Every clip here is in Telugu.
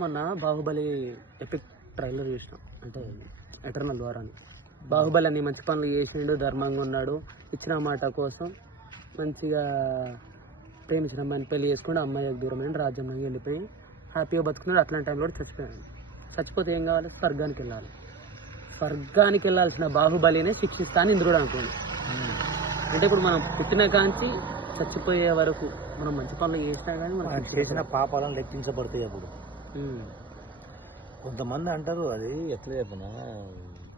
మొన్న బాహుబలి ఎపిక్ ట్రైలర్ చూసిన, అంటే ఎటర్నల్ ద్వారా. బాహుబలి అన్ని మంచి పనులు చేసిండు, ధర్మంగా ఉన్నాడు, ఇచ్చిన మాట కోసం మంచిగా ప్రేమించిన అమ్మాయిని పెళ్లి చేసుకుంటే అమ్మాయికి దూరమైన రాజ్యంలోకి వెళ్ళిపోయి హ్యాపీగా బతుకున్నాడు. అట్లాంటి టైంలో కూడా చచ్చిపోయాడు. చచ్చిపోతే ఏం కావాలి? స్వర్గానికి వెళ్ళాలి. స్వర్గానికి వెళ్ళాల్సిన బాహుబలినే శిక్షిస్తాను ఇంద్రుడు అనుకోండి. అంటే ఇప్పుడు మనం పుట్టిన కాంచి చచ్చిపోయే వరకు మనం మంచి పనులు చేసినా కానీ మనం చేసిన పాపాలను లెక్కించబడతాయి. అప్పుడు కొంతమంది అంటారు, అది ఎట్లా చెప్పినా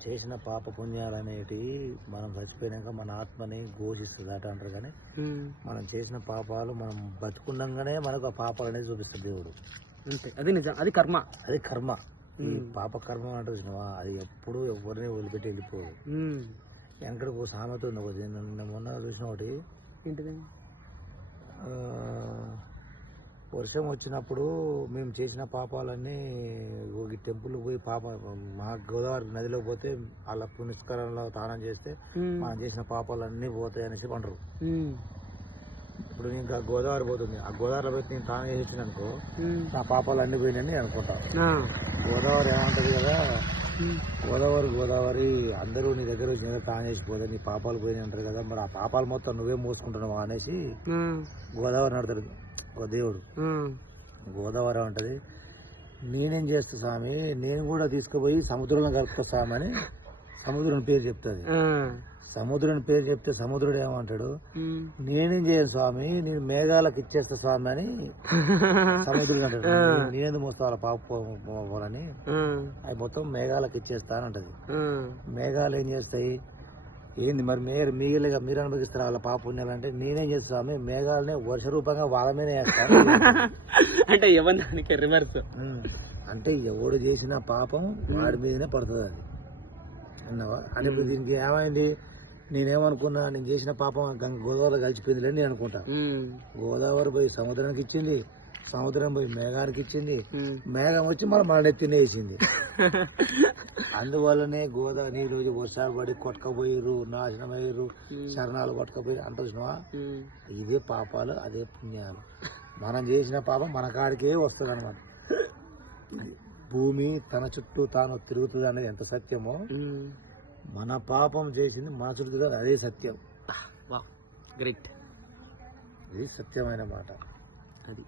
చేసిన పాప పుణ్యాలు అనేటివి మనం చచ్చిపోయినాక మన ఆత్మని ఘోషిస్తుంది అట అంటారు. కానీ మనం చేసిన పాపాలు మనం బతుకున్నాగానే మనకు ఆ పాపాలు అనేది చూపిస్తుంది దేవుడు. అంతే, అది నిజం, అది కర్మ. అది కర్మ. ఈ పాప కర్మ అంటారు చూసినావా, అది ఎప్పుడు ఎవరిని వదిలిపెట్టి వెళ్ళిపోదు. వెంకటకు ఒక సామెత ఉంది, ఒకటి మొన్న చూసిన ఒకటి ఏంటిది, వర్షం వచ్చినప్పుడు మేము చేసిన పాపాలన్నీ ఒక టెంపుల్ పోయి మా గోదావరి నదిలో పోతే వాళ్ళ పునిస్కరంలో స్నానం చేస్తే మనం చేసిన పాపాలన్నీ పోతాయి అనేసి అంటారు. ఇప్పుడు ఇంకా గోదావరి పోతుంది, ఆ గోదావరిలో పెట్టి నేను స్నానం చేసిన అనుకో నా పాపాలు అన్నీ పోయినాయని అనుకుంటా. గోదావరి ఏమంటది కదా, గోదావరి అందరూ నీ దగ్గర స్నానం చేసిపోతే నీ పాపాలు పోయినాయి అంటారు కదా, మరి ఆ పాపాలు మొత్తం నువ్వే మోసుకుంటున్నావా అనేసి గోదావరి నడతాడు ఒక దేవుడు. గోదావరి ఉంటది, నేనేం చేస్తా స్వామి, నేను కూడా తీసుకుపోయి సముద్రంలో కలుపుతా స్వామి అని సముద్రం పేరు చెప్తుంది. సముద్రం పేరు చెప్తే సముద్రుడు ఏమంటాడు, నేనేం చేయను స్వామి, నేను మేఘాలకు ఇచ్చేస్తా స్వామి అని సముద్రుడు అంటాడు. నేను మోస్తాను పాపాలని అవి మొత్తం మేఘాలకు ఇచ్చేస్తా అని అంటది. మేఘాలు ఏం చేస్తాయి, ఏంది మరి మీరు అనుభవిస్తారు వాళ్ళ పాప పుణ్యాలు అంటే, నేనేం చేస్తా స్వామి, మేఘాలనే వర్ష రూపంగా వాళ్ళ మీద వేస్తాను అంటే ఎవరికి రివర్స్. అంటే ఎవడు చేసిన పాపం వాడి మీదనే పడుతుంది అది అన్నవా. అని ఇప్పుడు దీనికి ఏమైంది, నేనేమనుకున్నా, నేను చేసిన పాపం గోదావరి కలిసిపోయింది లేని నేను అనుకుంటా. గోదావరి పోయి సముద్రానికి ఇచ్చింది, సముద్రం పోయి మేఘానికి ఇచ్చింది, మేఘం వచ్చి మన నెత్తినే వేసింది. అందువల్లనే గోదావరి నీళ్ళు వర్షాలు పడి కొట్టకపోయారు, నాశనం అయ్యారు, శరణాలు కొట్టకపోయారు అంత చూసినవా. ఇదే పాపాలు, అదే పుణ్యాలు. మనం చేసిన పాపం మన కాడికే వస్తుంది అన్నమాట. భూమి తన చుట్టూ తాను తిరుగుతుంది అనేది ఎంత సత్యమో, మన పాపం చేసింది మన చుట్టూ అదే సత్యం. గ్రేట్, ఇది సత్యమైన మాట. అది